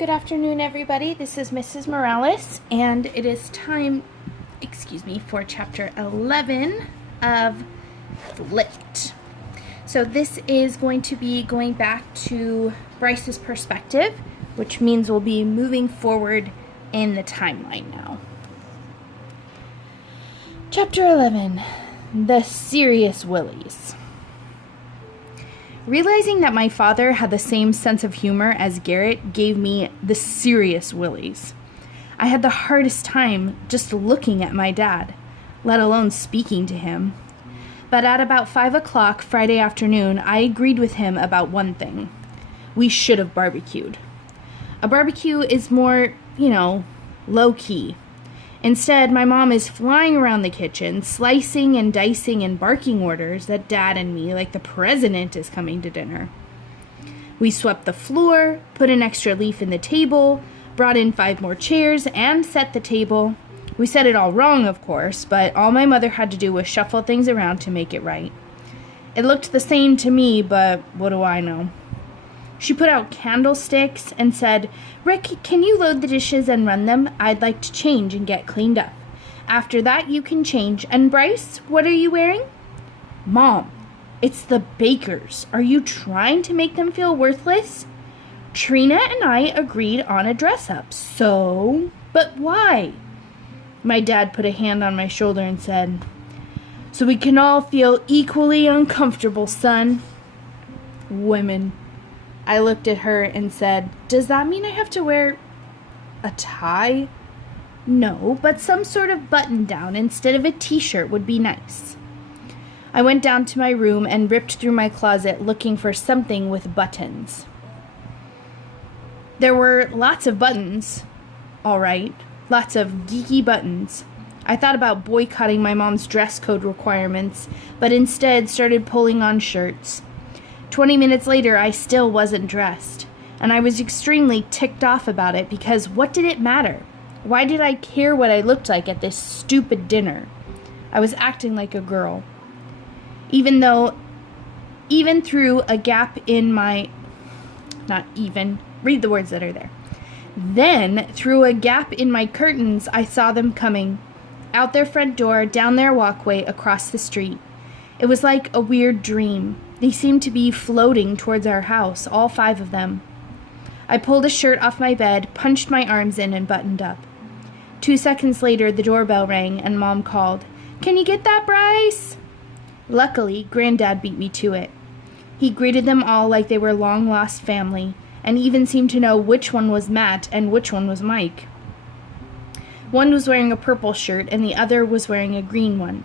Good afternoon, everybody. This is Mrs. Morales, and it is time, for chapter 11 of Flipped. So this is going to be going back to Bryce's perspective, which means we'll be moving forward in the timeline now. Chapter 11, The Serious Willies. Realizing that my father had the same sense of humor as Garrett gave me the serious willies. I had the hardest time just looking at my dad, let alone speaking to him. But at about 5 o'clock Friday afternoon, I agreed with him about one thing. We should have barbecued. A barbecue is more, low-key. Instead, my mom is flying around the kitchen, slicing and dicing and barking orders at Dad and me like the president is coming to dinner. We swept the floor, put an extra leaf in the table, brought in 5 more chairs, and set the table. We said it all wrong, of course, but all my mother had to do was shuffle things around to make it right. It looked the same to me, but what do I know? She put out candlesticks and said, "Rick, can you load the dishes and run them? I'd like to change and get cleaned up. After that, you can change. And Bryce, what are you wearing?" "Mom, it's the Bakers. Are you trying to make them feel worthless?" "Trina and I agreed on a dress-up, so... But why?" My dad put a hand on my shoulder and said, "So we can all feel equally uncomfortable, son." Women. I looked at her and said, "Does that mean I have to wear a tie?" "No, but some sort of button-down instead of a t-shirt would be nice." I went down to my room and ripped through my closet looking for something with buttons. There were lots of buttons, all right, lots of geeky buttons. I thought about boycotting my mom's dress code requirements, but instead started pulling on shirts. 20 minutes later, I still wasn't dressed, and I was extremely ticked off about it because what did it matter? Why did I care what I looked like at this stupid dinner? I was acting like a girl. Even through a gap in my... read the words that are there. Then, through a gap in my curtains, I saw them coming. Out their front door, down their walkway, across the street. It was like a weird dream. They seemed to be floating towards our house, all 5 of them. I pulled a shirt off my bed, punched my arms in, and buttoned up. 2 seconds later, the doorbell rang, and Mom called, "Can you get that, Bryce?" Luckily, Granddad beat me to it. He greeted them all like they were long-lost family, and even seemed to know which one was Matt and which one was Mike. One was wearing a purple shirt, and the other was wearing a green one.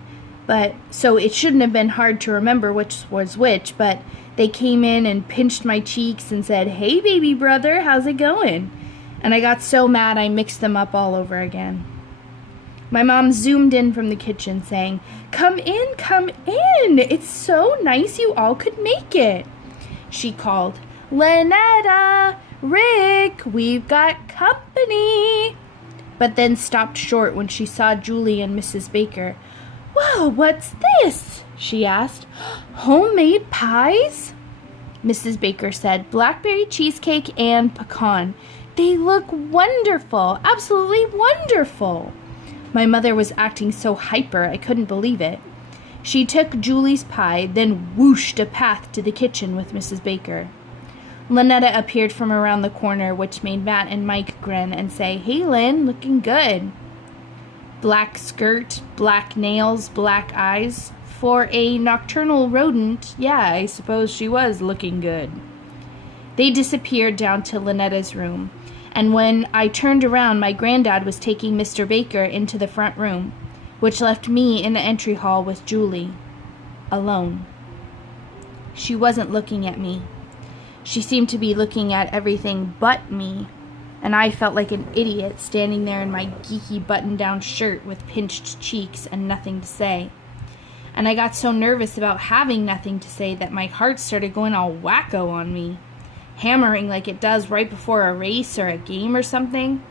So it shouldn't have been hard to remember which was which, but they came in and pinched my cheeks and said, "Hey, baby brother, how's it going?" And I got so mad I mixed them up all over again. My mom zoomed in from the kitchen saying, come in, it's so nice you all could make it." She called, "Lynetta, Rick, we've got company," but then stopped short when she saw Julie and Mrs. Baker. "Whoa, what's this?" she asked. "Homemade pies?" Mrs. Baker said, "Blackberry cheesecake and pecan. They look wonderful, absolutely wonderful." My mother was acting so hyper I couldn't believe it. She took Julie's pie, then whooshed a path to the kitchen with Mrs. Baker. Lynetta appeared from around the corner, which made Matt and Mike grin and say, "Hey, Lynn, looking good." Black skirt, black nails, black eyes. For a nocturnal rodent, yeah, I suppose she was looking good. They disappeared down to Lynetta's room, and when I turned around, my granddad was taking Mr. Baker into the front room, which left me in the entry hall with Julie, alone. She wasn't looking at me. She seemed to be looking at everything but me. And I felt like an idiot standing there in my geeky button-down shirt with pinched cheeks and nothing to say. And I got so nervous about having nothing to say that my heart started going all wacko on me, hammering like it does right before a race or a game or something.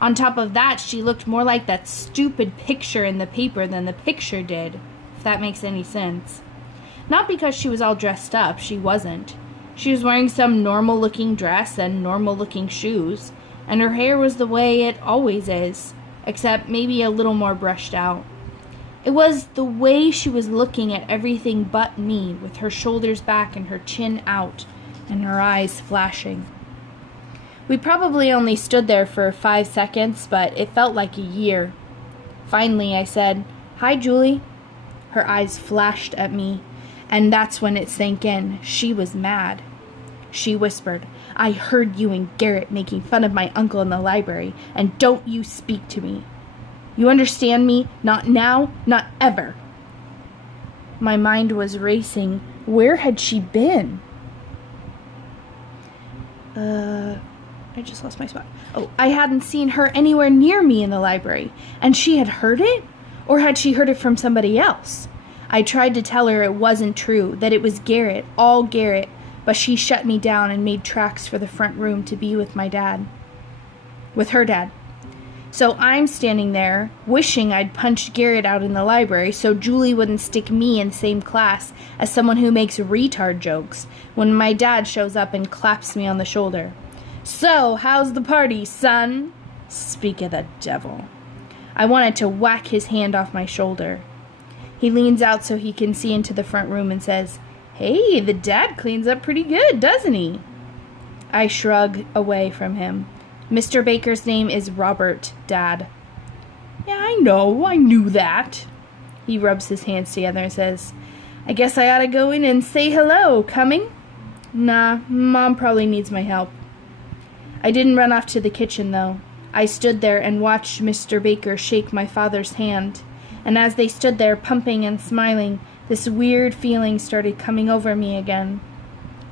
On top of that, she looked more like that stupid picture in the paper than the picture did, if that makes any sense. Not because she was all dressed up, she wasn't. She was wearing some normal-looking dress and normal-looking shoes, and her hair was the way it always is, except maybe a little more brushed out. It was the way she was looking at everything but me, with her shoulders back and her chin out, and her eyes flashing. We probably only stood there for 5 seconds, but it felt like a year. Finally, I said, "Hi, Julie." Her eyes flashed at me, and that's when it sank in. She was mad. She whispered, "I heard you and Garrett making fun of my uncle in the library, and don't you speak to me. You understand me? Not now, not ever." My mind was racing. Where had she been? I just lost my spot. Oh, I hadn't seen her anywhere near me in the library, and she had heard it? Or had she heard it from somebody else? I tried to tell her it wasn't true, that it was Garrett, all Garrett, but she shut me down and made tracks for the front room to be with my dad. With her dad. So I'm standing there, wishing I'd punched Garrett out in the library so Julie wouldn't stick me in the same class as someone who makes retard jokes, when my dad shows up and claps me on the shoulder. "So, how's the party, son?" Speak of the devil. I wanted to whack his hand off my shoulder. He leans out so he can see into the front room and says, "Hey, the dad cleans up pretty good, doesn't he?" I shrug away from him. Mr. Baker's name is Robert, Dad. "Yeah, I know, I knew that." He rubs his hands together and says, "I guess I ought to go in and say hello. Coming?" "Nah, Mom probably needs my help." I didn't run off to the kitchen, though. I stood there and watched Mr. Baker shake my father's hand, and as they stood there pumping and smiling, this weird feeling started coming over me again.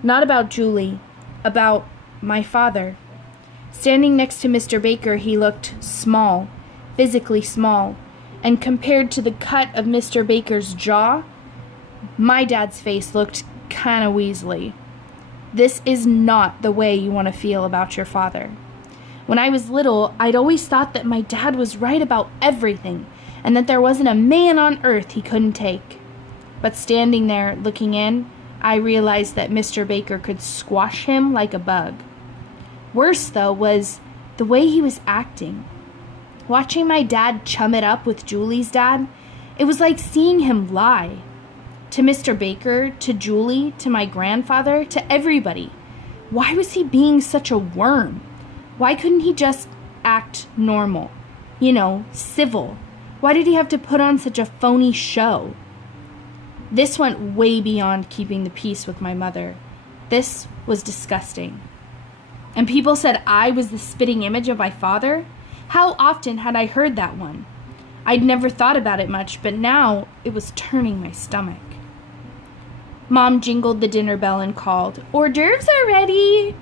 Not about Julie, about my father. Standing next to Mr. Baker, he looked small, physically small, and compared to the cut of Mr. Baker's jaw, my dad's face looked kinda weaselly. This is not the way you want to feel about your father. When I was little, I'd always thought that my dad was right about everything, and that there wasn't a man on earth he couldn't take. But standing there, looking in, I realized that Mr. Baker could squash him like a bug. Worse, though, was the way he was acting. Watching my dad chum it up with Julie's dad, it was like seeing him lie. To Mr. Baker, to Julie, to my grandfather, to everybody. Why was he being such a worm? Why couldn't he just act normal? You know, civil. Why did he have to put on such a phony show? This went way beyond keeping the peace with my mother. This was disgusting. And people said I was the spitting image of my father? How often had I heard that one? I'd never thought about it much, but now it was turning my stomach. Mom jingled the dinner bell and called, "Hors d'oeuvres are ready!"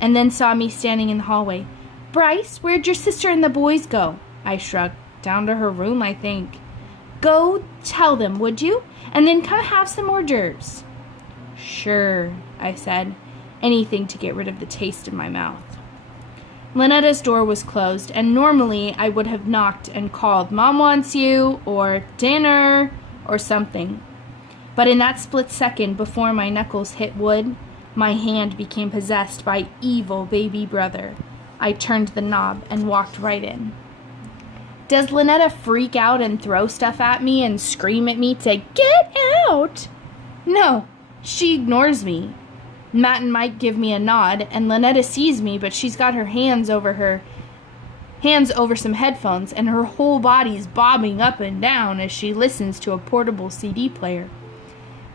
And then saw me standing in the hallway. "Bryce, where'd your sister and the boys go?" I shrugged. "Down to her room, I think." "Go tell them, would you? And then come have some hors d'oeuvres." "Sure," I said. Anything to get rid of the taste in my mouth. Lynetta's door was closed, and normally I would have knocked and called, "Mom wants you," or "dinner," or something. But in that split second before my knuckles hit wood, my hand became possessed by evil baby brother. I turned the knob and walked right in. Does Lynetta freak out and throw stuff at me and scream at me to get out? No, she ignores me. Matt and Mike give me a nod, and Lynetta sees me, but she's got her hands over some headphones, and her whole body's bobbing up and down as she listens to a portable CD player.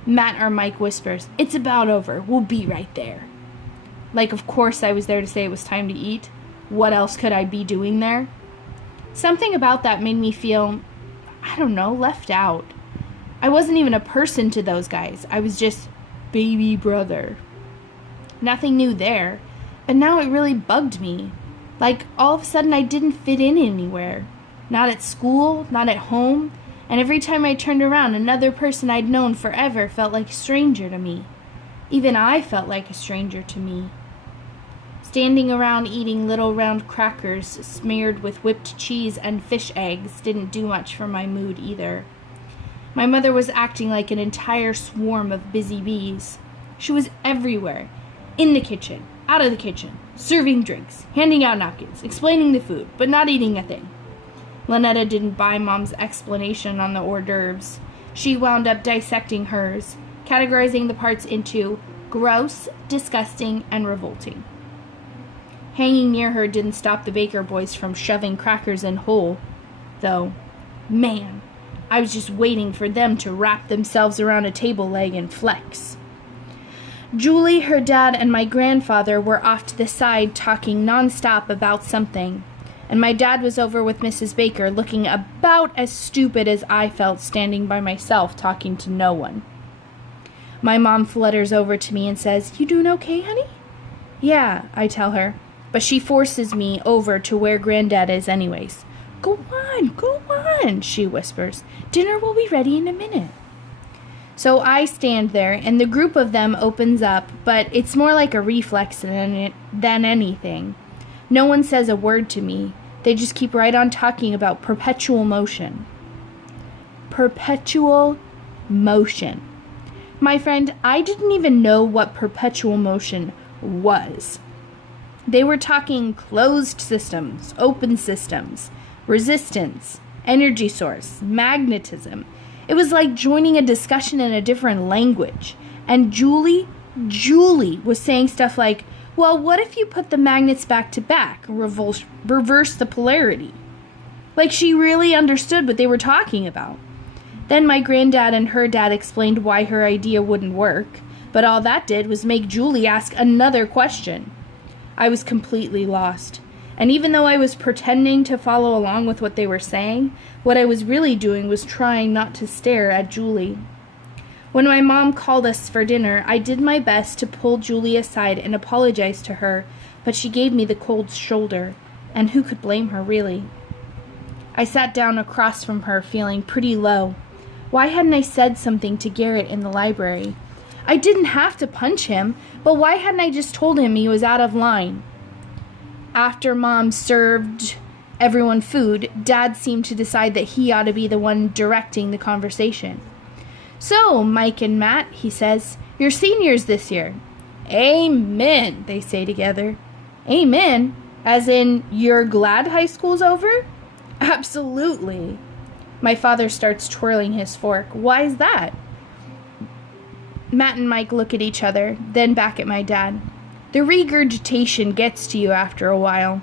Matt or Mike whispers, "It's about over. We'll be right there." Like, of course I was there to say it was time to eat. What else could I be doing there? Something about that made me feel, I don't know, left out. I wasn't even a person to those guys. I was just baby brother. Nothing new there, but now it really bugged me. Like, all of a sudden I didn't fit in anywhere. Not at school, not at home, and every time I turned around, another person I'd known forever felt like a stranger to me. Even I felt like a stranger to me. Standing around eating little round crackers smeared with whipped cheese and fish eggs didn't do much for my mood either. My mother was acting like an entire swarm of busy bees. She was everywhere, In the kitchen, out of the kitchen, serving drinks, handing out napkins, explaining the food, but not eating a thing. Lynetta didn't buy Mom's explanation on the hors d'oeuvres. She wound up dissecting hers, categorizing the parts into gross, disgusting, and revolting. Hanging near her didn't stop the Baker boys from shoving crackers in whole, though. Man, I was just waiting for them to wrap themselves around a table leg and flex. Julie, her dad, and my grandfather were off to the side talking nonstop about something, and my dad was over with Mrs. Baker looking about as stupid as I felt standing by myself talking to no one. My mom flutters over to me and says, "You doing okay, honey?" "Yeah," I tell her, but she forces me over to where Granddad is anyways. Go on, she whispers. "Dinner will be ready in a minute." So I stand there, and the group of them opens up, but it's more like a reflex than anything. No one says a word to me. They just keep right on talking about perpetual motion. Perpetual motion. My friend, I didn't even know what perpetual motion was. They were talking closed systems, open systems, resistance, energy source, magnetism. It was like joining a discussion in a different language. And Julie was saying stuff like, well, what if you put the magnets back to back, reverse the polarity? Like she really understood what they were talking about. Then my granddad and her dad explained why her idea wouldn't work, but all that did was make Julie ask another question. I was completely lost. And even though I was pretending to follow along with what they were saying, what I was really doing was trying not to stare at Julie. When my mom called us for dinner, I did my best to pull Julie aside and apologize to her, but she gave me the cold shoulder, and who could blame her, really? I sat down across from her, feeling pretty low. Why hadn't I said something to Garrett in the library? I didn't have to punch him, but why hadn't I just told him he was out of line? After Mom served everyone food, Dad seemed to decide that he ought to be the one directing the conversation. "So, Mike and Matt," he says, "you're seniors this year." "Amen," they say together. "Amen? As in, you're glad high school's over?" "Absolutely." My father starts twirling his fork. "Why is that?" Matt and Mike look at each other, then back at my dad. The regurgitation gets to you after a while.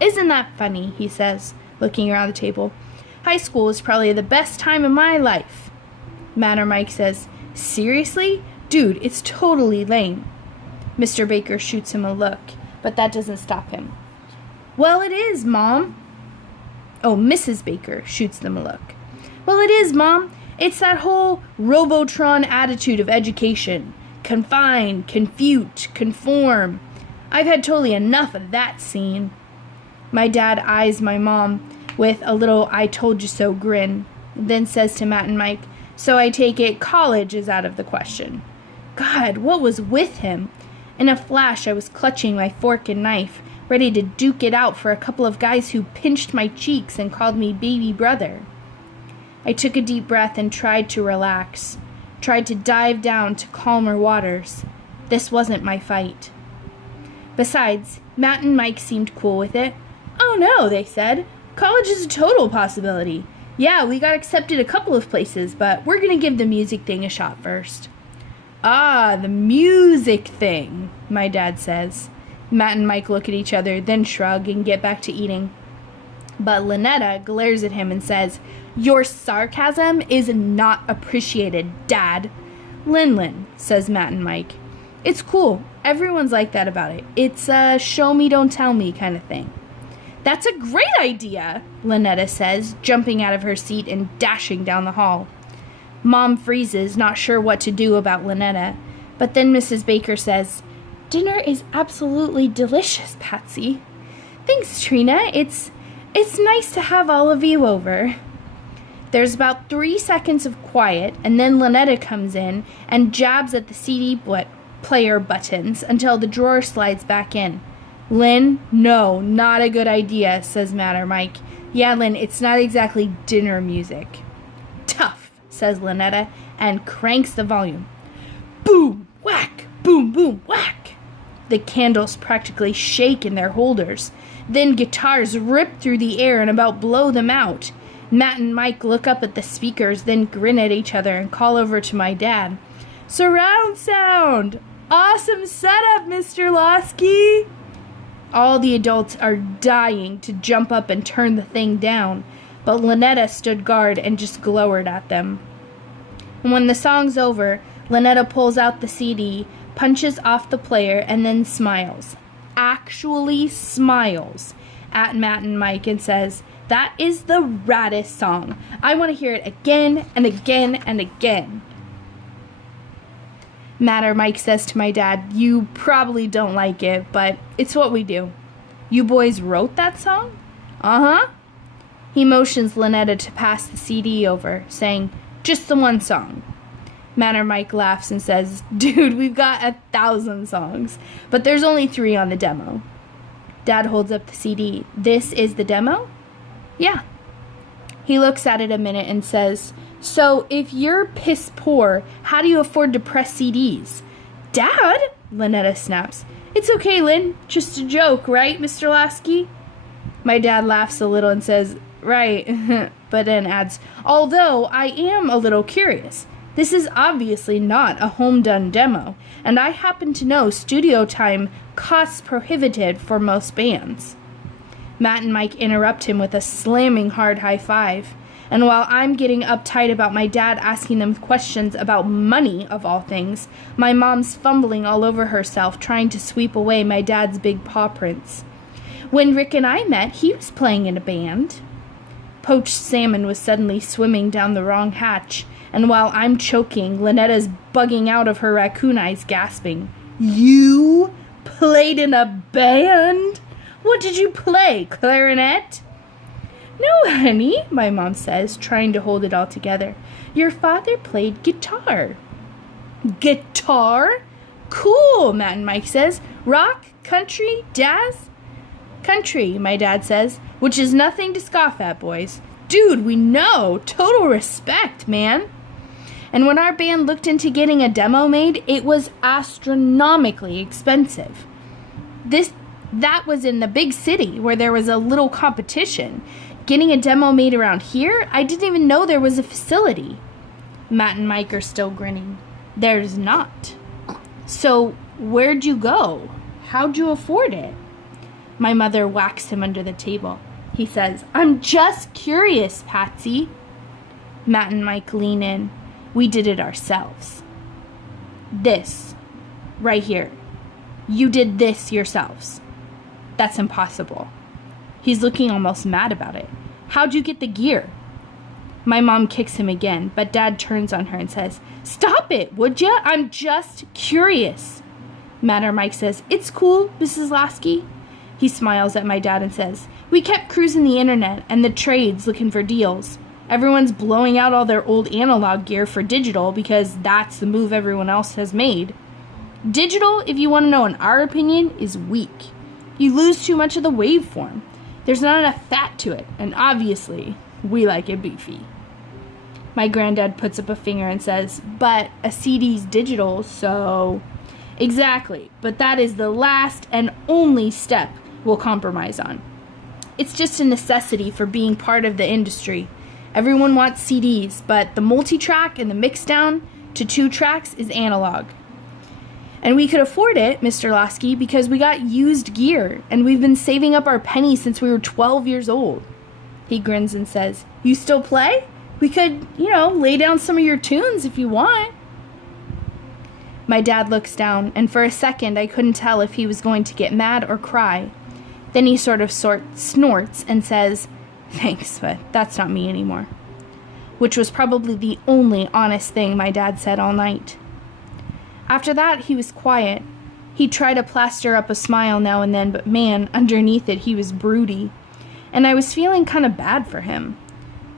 "Isn't that funny?" he says, looking around the table. "High school is probably the best time of my life." Matt or Mike says, "Seriously? Dude, it's totally lame." Mr. Baker shoots him a look, but that doesn't stop him. "Well, it is, Mom." Oh, Mrs. Baker shoots them a look. "Well, it is, Mom. It's that whole Robotron attitude of education. Confine, confute, conform. I've had totally enough of that scene." My dad eyes my mom with a little "I told you so" grin, then says to Matt and Mike, "So I take it college is out of the question." God, what was with him? In a flash, I was clutching my fork and knife, ready to duke it out for a couple of guys who pinched my cheeks and called me baby brother. I took a deep breath and tried to relax, tried to dive down to calmer waters. This wasn't my fight. Besides, Matt and Mike seemed cool with it. "Oh no," they said. "College is a total possibility. Yeah, we got accepted a couple of places, but we're going to give the music thing a shot first." "Ah, the music thing," my dad says. Matt and Mike look at each other, then shrug and get back to eating. But Lynetta glares at him and says, "Your sarcasm is not appreciated, Dad." "Lin," says Matt and Mike. "It's cool. Everyone's like that about it. It's a show me, don't tell me kind of thing." "That's a great idea," Lynetta says, jumping out of her seat and dashing down the hall. Mom freezes, not sure what to do about Lynetta. But then Mrs. Baker says, "Dinner is absolutely delicious, Patsy." "Thanks, Trina. It's nice to have all of you over." There's about 3 seconds of quiet, and then Lynetta comes in and jabs at the CD player buttons until the drawer slides back in. "Lynn, no, not a good idea," says Matt or Mike. "Yeah, Lynn, it's not exactly dinner music." "Tough," says Lynetta, and cranks the volume. Boom, whack, boom, boom, boom, whack. The candles practically shake in their holders. Then guitars rip through the air and about blow them out. Matt and Mike look up at the speakers, then grin at each other and call over to my dad. Surround sound! Awesome setup, Mr. Loski! All the adults are dying to jump up and turn the thing down, but Lynetta stood guard and just glowered at them. And when the song's over, Lynetta pulls out the CD, punches off the player, and then smiles. Actually smiles at Matt and Mike and says, "That is the raddest song. I want to hear it again and again and again." Matt or Mike says to my dad, "You probably don't like it, but it's what we do." "You boys wrote that song?" "Uh-huh." He motions Lynetta to pass the CD over, saying, "Just the one song." Matt or Mike laughs and says, "Dude, we've got 1,000 songs, but there's only 3 on the demo." Dad holds up the CD. "This is the demo?" "Yeah." He looks at it a minute and says, "So, if you're piss poor, how do you afford to press CDs?" "Dad!" Lynetta snaps. "It's okay, Lynn. Just a joke, right, Mr. Loski?" My dad laughs a little and says, "Right," but then adds, "Although I am a little curious. This is obviously not a home-done demo, and I happen to know studio time costs prohibitive for most bands." Matt and Mike interrupt him with a slamming hard high five. And while I'm getting uptight about my dad asking them questions about money, of all things, my mom's fumbling all over herself trying to sweep away my dad's big paw prints. "When Rick and I met, he was playing in a band." Poached salmon was suddenly swimming down the wrong hatch, and while I'm choking, Lynetta's bugging out of her raccoon eyes, gasping. "You played in a band? What did you play, clarinet?" "No, honey," my mom says, trying to hold it all together. "Your father played guitar." "Guitar? Cool," Matt and Mike says. "Rock? Country? Jazz?" "Country," my dad says, which is nothing to scoff at, boys. Dude, we know. Total respect, man. And when our band looked into getting a demo made, it was astronomically expensive. That was in the big city where there was a little competition. Getting a demo made around here, I didn't even know there was a facility. Matt and Mike are still grinning. There's not. So, where'd you go? How'd you afford it? My mother whacks him under the table. He says, "I'm just curious, Patsy." Matt and Mike lean in. "We did it ourselves." This, right here. You did this yourselves. That's impossible. He's looking almost mad about it. "How'd you get the gear?" My mom kicks him again, but Dad turns on her and says, "Stop it, would ya? I'm just curious." Matt or Mike says, "It's cool, Mrs. Loski." He smiles at my dad and says, "We kept cruising the internet and the trades looking for deals. Everyone's blowing out all their old analog gear for digital because that's the move everyone else has made. Digital, if you want to know in our opinion, is weak. You lose too much of the waveform. There's not enough fat to it, and obviously, we like it beefy." My granddad puts up a finger and says, "But a CD's digital, so..." "Exactly, but that is the last and only step we'll compromise on. It's just a necessity for being part of the industry. Everyone wants CDs, but the multi-track and the mix-down to 2 tracks is analog. And we could afford it, Mr. Loski, because we got used gear, and we've been saving up our pennies since we were 12 years old." He grins and says, "You still play? We could, lay down some of your tunes if you want." My dad looks down, and for a second I couldn't tell if he was going to get mad or cry. Then he sort of snorts and says, "Thanks, but that's not me anymore." Which was probably the only honest thing my dad said all night. After that, he was quiet. He'd try to plaster up a smile now and then, but man, underneath it, he was broody. And I was feeling kind of bad for him.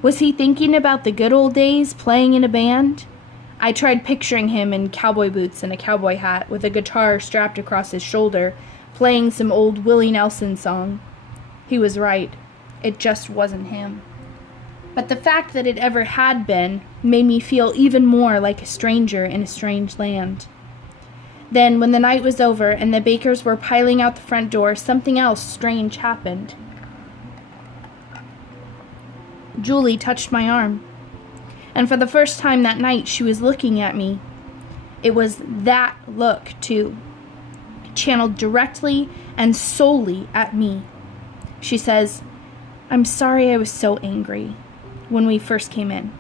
Was he thinking about the good old days, playing in a band? I tried picturing him in cowboy boots and a cowboy hat, with a guitar strapped across his shoulder, playing some old Willie Nelson song. He was right. It just wasn't him. But the fact that it ever had been made me feel even more like a stranger in a strange land. Then, when the night was over and the bakers were piling out the front door, something else strange happened. Julie touched my arm, and for the first time that night, she was looking at me. It was that look, too, channeled directly and solely at me. She says, "I'm sorry I was so angry when we first came in.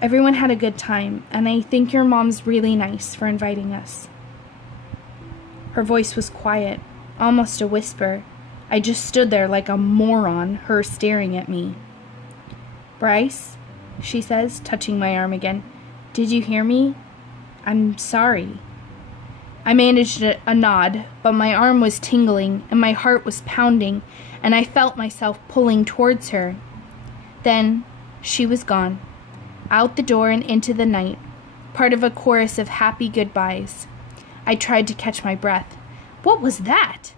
Everyone had a good time, and I think your mom's really nice for inviting us." Her voice was quiet, almost a whisper. I just stood there like a moron, her staring at me. "Bryce," she says, touching my arm again, "did you hear me? I'm sorry." I managed a nod, but my arm was tingling and my heart was pounding, and I felt myself pulling towards her. Then she was gone, out the door and into the night, part of a chorus of happy goodbyes. I tried to catch my breath. What was that?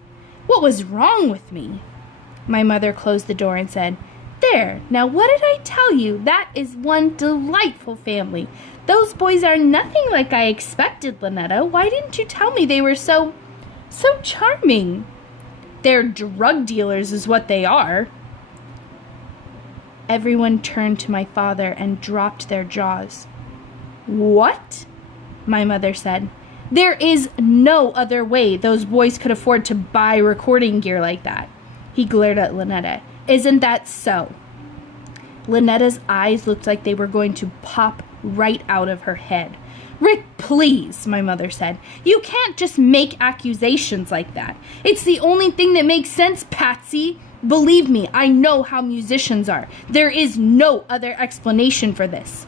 What was wrong with me? My mother closed the door and said, "There, now what did I tell you? That is one delightful family. Those boys are nothing like I expected, Lynetta. Why didn't you tell me they were so charming?" "They're drug dealers is what they are." Everyone turned to my father and dropped their jaws. "What?" my mother said. "There is no other way those boys could afford to buy recording gear like that." He glared at Lynetta. "Isn't that so?" Lynetta's eyes looked like they were going to pop right out of her head. "Rick, please," my mother said. "You can't just make accusations like that. It's the only thing that makes sense, Patsy. Believe me, I know how musicians are. There is no other explanation for this."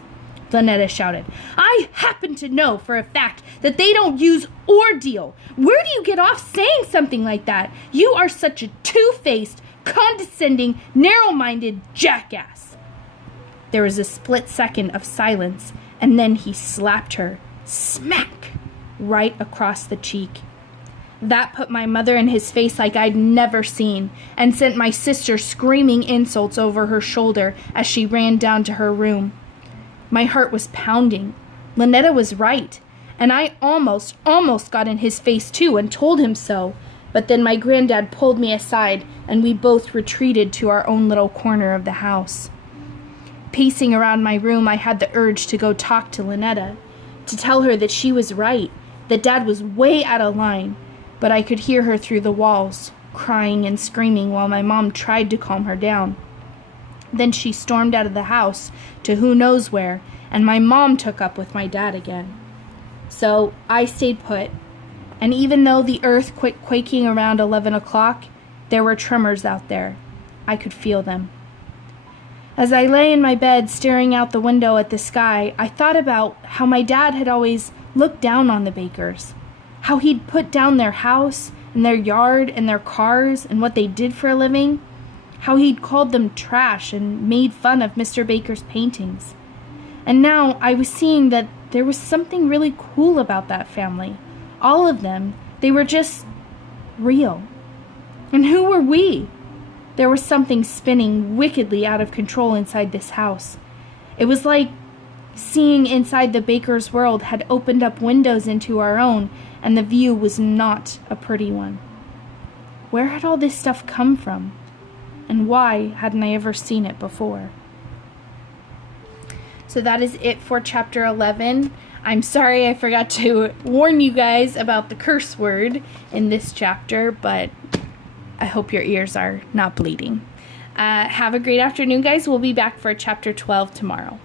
Lynetta shouted. "I happen to know for a fact that they don't use ordeal. Where do you get off saying something like that? You are such a two-faced, condescending, narrow-minded jackass." There was a split second of silence, and then he slapped her, smack, right across the cheek. That put my mother in his face like I'd never seen, and sent my sister screaming insults over her shoulder as she ran down to her room. My heart was pounding. Lynetta was right, and I almost got in his face too and told him so, but then my granddad pulled me aside and we both retreated to our own little corner of the house. Pacing around my room, I had the urge to go talk to Lynetta, to tell her that she was right, that Dad was way out of line, but I could hear her through the walls, crying and screaming while my mom tried to calm her down. Then she stormed out of the house to who knows where, and my mom took up with my dad again. So I stayed put, and even though the earth quit quaking around 11 o'clock, there were tremors out there. I could feel them. As I lay in my bed staring out the window at the sky, I thought about how my dad had always looked down on the Bakers, how he'd put down their house and their yard and their cars and what they did for a living, how he'd called them trash and made fun of Mr. Baker's paintings. And now I was seeing that there was something really cool about that family. All of them, they were just real. And who were we? There was something spinning wickedly out of control inside this house. It was like seeing inside the Baker's world had opened up windows into our own, and the view was not a pretty one. Where had all this stuff come from? And why hadn't I ever seen it before? So that is it for chapter 11. I'm sorry I forgot to warn you guys about the curse word in this chapter, but I hope your ears are not bleeding. Have a great afternoon, guys. We'll be back for chapter 12 tomorrow.